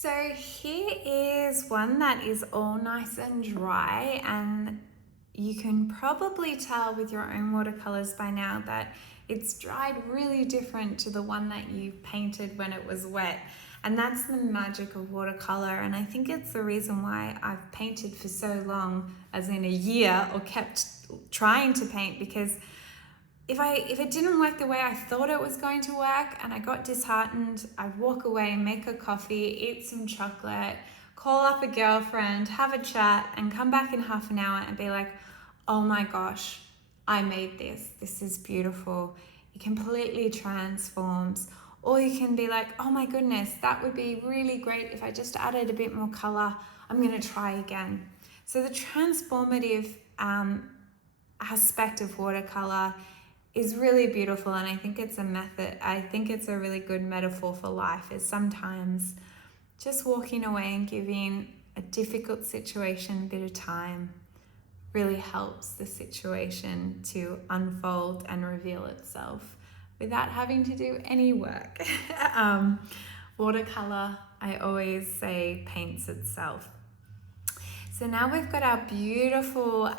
So here is one that is all nice and dry, and you can probably tell with your own watercolors by now that it's dried really different to the one that you painted when it was wet. And that's the magic of watercolor, and I think it's the reason why I've painted for so long, as in a year, or kept trying to paint, because if it didn't work the way I thought it was going to work and I got disheartened, I'd walk away, make a coffee, eat some chocolate, call up a girlfriend, have a chat, and come back in half an hour and be like, oh my gosh, I made this. This is beautiful. It completely transforms. Or you can be like, oh my goodness, that would be really great if I just added a bit more color. I'm going to try again. So the transformative aspect of watercolor is really beautiful, and I think it's a really good metaphor for life, is sometimes just walking away and giving a difficult situation a bit of time really helps the situation to unfold and reveal itself without having to do any work. Watercolor, I always say, paints itself. So now we've got our beautiful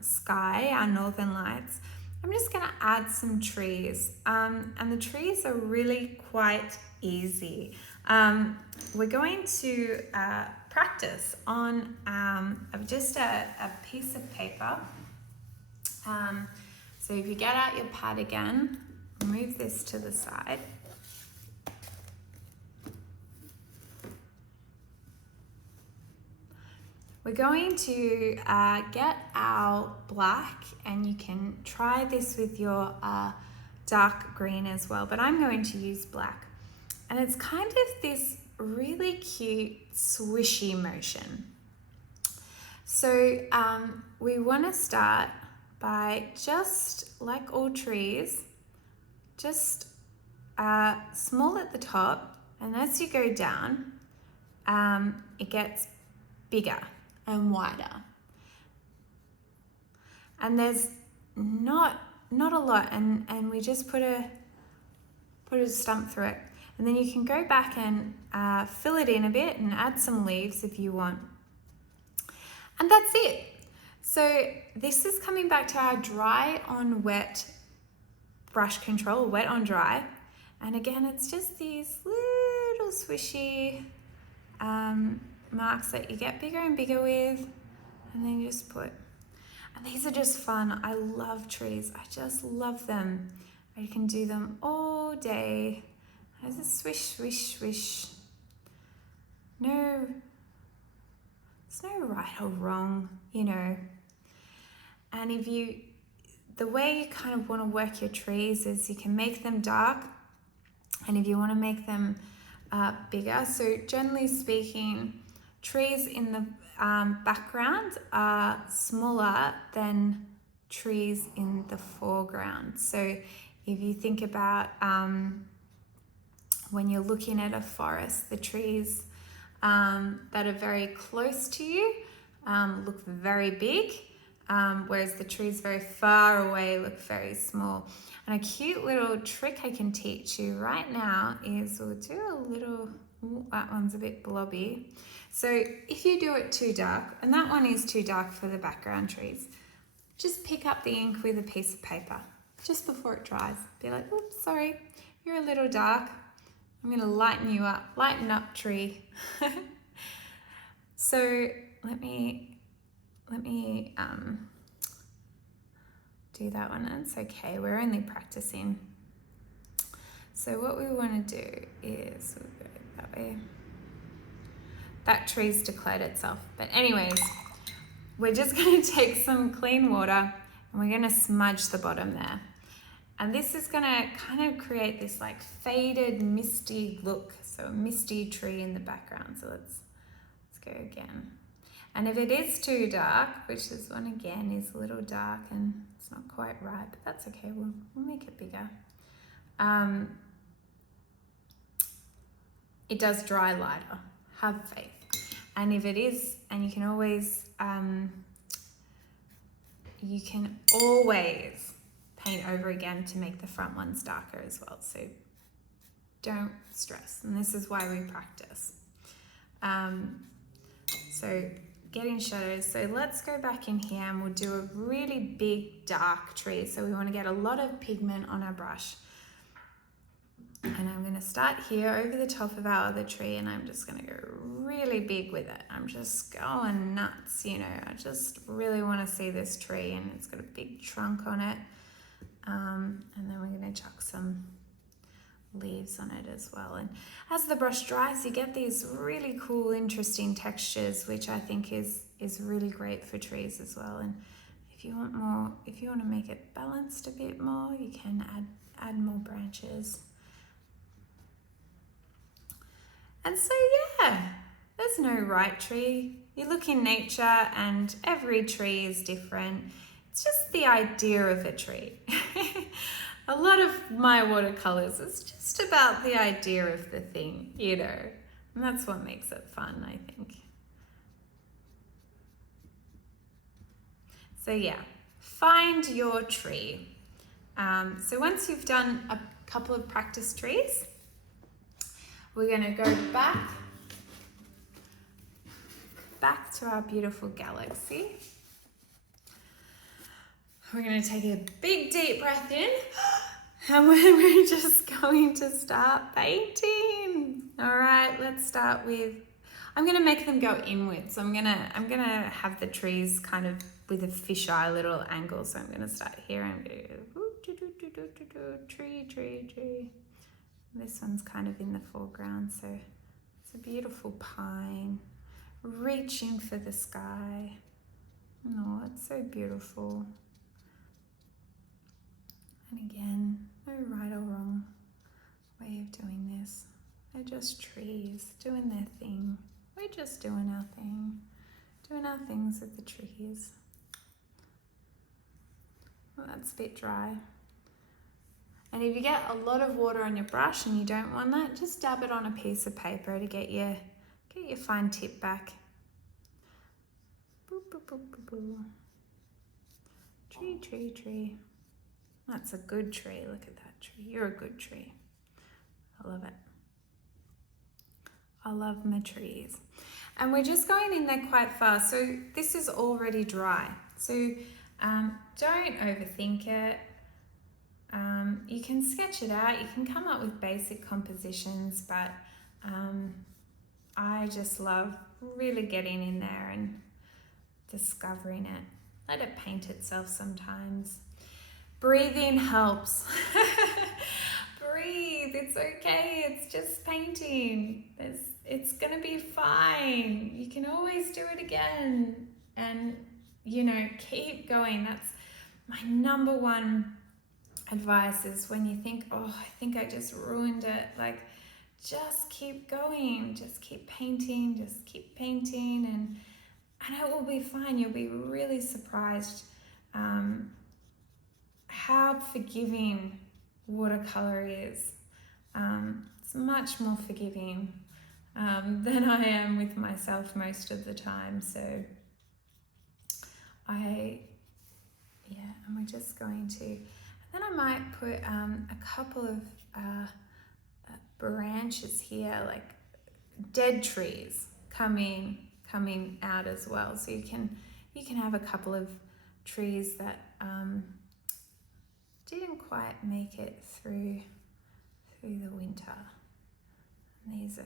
sky, our northern lights. I'm just going to add some trees, and the trees are really quite easy. We're going to practice on just a piece of paper. So if you get out your pad again, move this to the side. We're going to get our black, and you can try this with your dark green as well, but I'm going to use black. And it's kind of this really cute swishy motion. So we want to start by, just like all trees, just small at the top, and as you go down, it gets bigger and wider. And there's not a lot, and we just put a stump through it. And then you can go back and fill it in a bit and add some leaves if you want. And that's it. So this is coming back to our dry on wet brush control, wet on dry. And again, it's just these little swishy marks that you get bigger and bigger with, and then you just put, and these are just fun. I love trees. I just love them. I can do them all day. There's a swish, swish, swish. There's no right or wrong, you know. And the way you kind of want to work your trees is you can make them dark, and if you want to make them bigger. So generally speaking, trees in the background are smaller than trees in the foreground. So if you think about when you're looking at a forest, the trees that are very close to you look very big, whereas the trees very far away look very small. And a cute little trick I can teach you right now is we'll do a little, that one's a bit blobby. So if you do it too dark, and that one is too dark for the background trees, just pick up the ink with a piece of paper just before it dries. Be like, oops, sorry, you're a little dark. I'm going to lighten up tree. So let me do that one. It's okay, we're only practicing. So what we want to do is, we'll go that way. That tree's declared itself. But anyways, we're just going to take some clean water and we're going to smudge the bottom there. And this is going to kind of create this like faded, misty look. So a misty tree in the background. So let's go again. And if it is too dark, which this one again is a little dark and it's not quite right, but that's okay, we'll make it bigger. It does dry lighter, have faith. And if it is, and you can always paint over again to make the front ones darker as well. So don't stress. And this is why we practice. So getting shadows. So let's go back in here and we'll do a really big dark tree. So we want to get a lot of pigment on our brush. And I'm going to start here over the top of our other tree, and I'm just going to go really big with it. I'm just going nuts, you know. I just really want to see this tree, and it's got a big trunk on it. And then we're going to chuck some leaves on it as well. And as the brush dries, you get these really cool, interesting textures, which I think is really great for trees as well. And if you want more, if you want to make it balanced a bit more, you can add more branches. And so yeah, there's no right tree. You look in nature and every tree is different. It's just the idea of a tree. A lot of my watercolors is just about the idea of the thing, you know, and that's what makes it fun, I think. So yeah, find your tree. So once you've done a couple of practice trees, we're going to go back to our beautiful galaxy. We're going to take a big deep breath in, and we're just going to start painting. All right, let's start with, I'm going to make them go inwards. So I'm going to have the trees kind of with a fisheye little angle. So I'm going to start here and go tree. This one's kind of in the foreground, so it's a beautiful pine reaching for the sky. Oh, it's so beautiful. And again, no right or wrong way of doing this. They're just trees doing their thing. We're just doing our thing, doing our things with the trees. Well, that's a bit dry. And if you get a lot of water on your brush and you don't want that, just dab it on a piece of paper to get your fine tip back. Boop, boop, boop, boop, boop. Tree. That's a good tree. Look at that tree. You're a good tree. I love it. I love my trees. And we're just going in there quite fast. So this is already dry. So don't overthink it. You can sketch it out. You can come up with basic compositions, but I just love really getting in there and discovering it. Let it paint itself sometimes. Breathing helps. Breathe, it's okay, it's just painting. It's gonna be fine. You can always do it again. And, you know, keep going. That's my number one advice is when you think, oh, I think I just ruined it. Like, just keep going. Just keep painting. And it will be fine. You'll be really surprised how forgiving watercolor is. It's much more forgiving than I am with myself most of the time. So and we're just going to, then I might put a couple of branches here, like dead trees coming out as well. So you can have a couple of trees that didn't quite make it through the winter. And these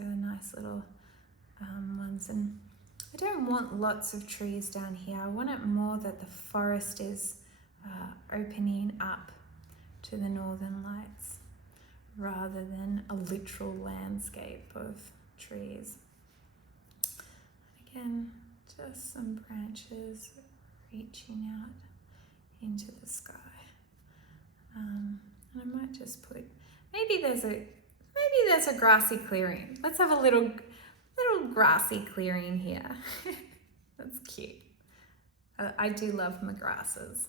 are nice little ones. And I don't want lots of trees down here. I want it more that the forest is opening up to the northern lights rather than a literal landscape of trees. Again, just some branches reaching out into the sky. And I might just put, maybe there's a grassy clearing. Let's have a little grassy clearing here. That's cute. I do love my grasses.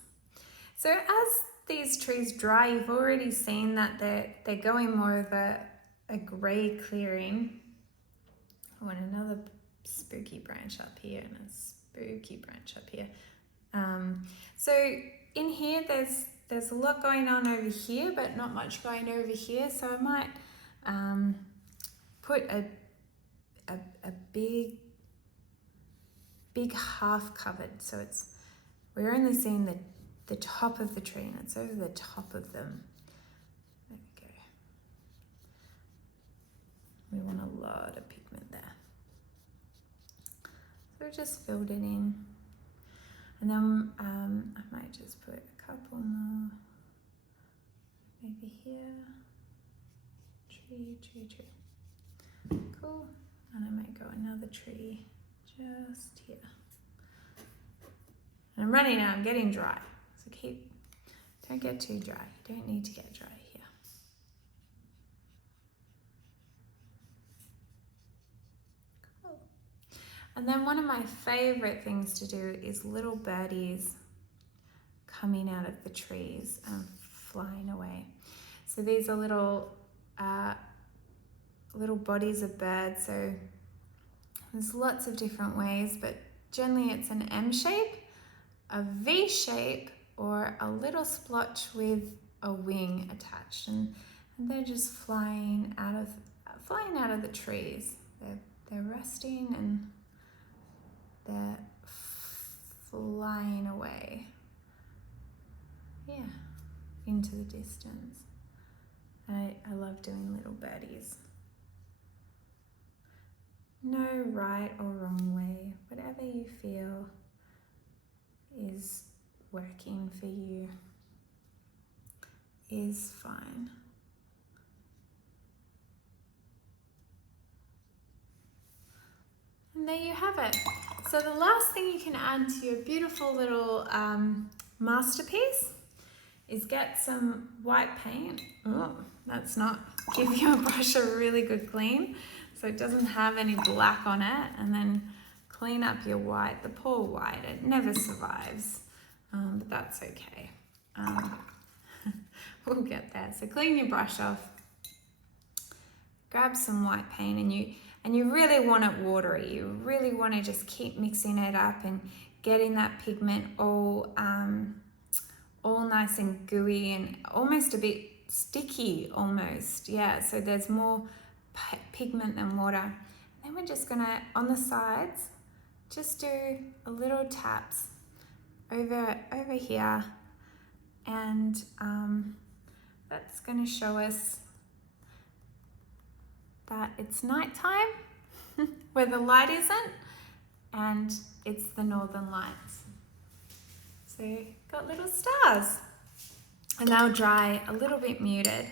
So as these trees dry, you've already seen that they're going more of a grey clearing. I want another spooky branch up here and a spooky branch up here. So in here there's a lot going on over here, but not much going over here. So I might put a big half covered. So we're only seeing the top of the tree, and it's over the top of them. There we go. We want a lot of pigment there. So we just filled it in. And then I might just put a couple more, maybe here. Tree. Cool. And I might go another tree just here. And I'm running out, I'm getting dry. So don't get too dry. You don't need to get dry here. Cool. And then one of my favorite things to do is little birdies coming out of the trees and flying away. So these are little bodies of birds. So there's lots of different ways, but generally it's an M shape, a V shape, or a little splotch with a wing attached, and they're just flying out of the trees. They're resting and they're flying away, into the distance. I love doing little birdies. No right or wrong way. Whatever you feel is working for you is fine. And there you have it. So the last thing you can add to your beautiful little masterpiece is get some white paint. Oh, that's not give your brush a really good clean so it doesn't have any black on it, and then clean up your white. The poor white, it never survives, but that's okay. We'll get there. So clean your brush off, grab some white paint, and you really want it watery. You really want to just keep mixing it up and getting that pigment all nice and gooey and almost a bit sticky almost. Yeah, so there's more pigment than water. And then we're just gonna, on the sides, just do a little taps over here, and that's gonna show us that it's nighttime where the light isn't, and it's the northern lights. So got little stars, and they'll dry a little bit muted.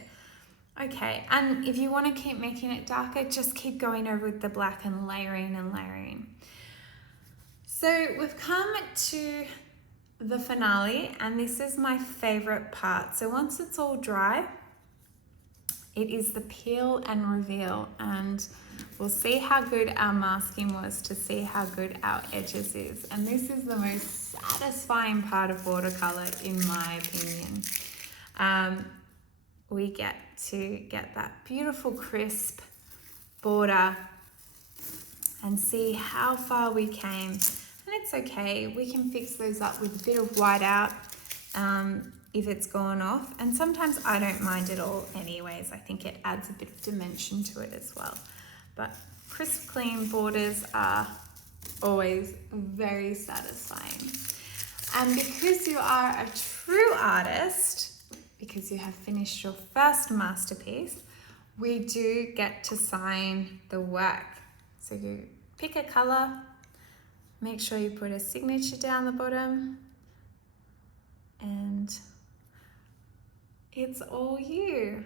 Okay, and if you want to keep making it darker, just keep going over with the black and layering and layering. So we've come to the finale, and this is my favorite part. So once it's all dry, it is the peel and reveal, and we'll see how good our masking was to see how good our edges is. And this is the most satisfying part of watercolor, in my opinion. We get to get that beautiful crisp border and see how far we came. And it's okay, we can fix those up with a bit of whiteout if it's gone off. And sometimes I don't mind it all anyways. I think it adds a bit of dimension to it as well. But crisp, clean borders are always very satisfying. And because you are a true artist, because you have finished your first masterpiece, we do get to sign the work. So you pick a color, make sure you put a signature down the bottom, and it's all you.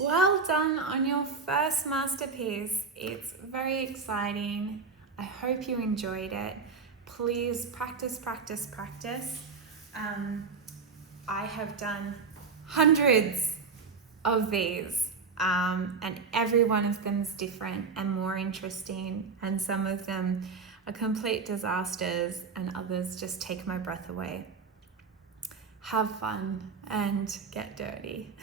Well done on your first masterpiece. It's very exciting. I hope you enjoyed it. Please practice, practice, practice. I have done hundreds of these, and every one of them is different and more interesting, and some of them are complete disasters and others just take my breath away. Have fun and get dirty.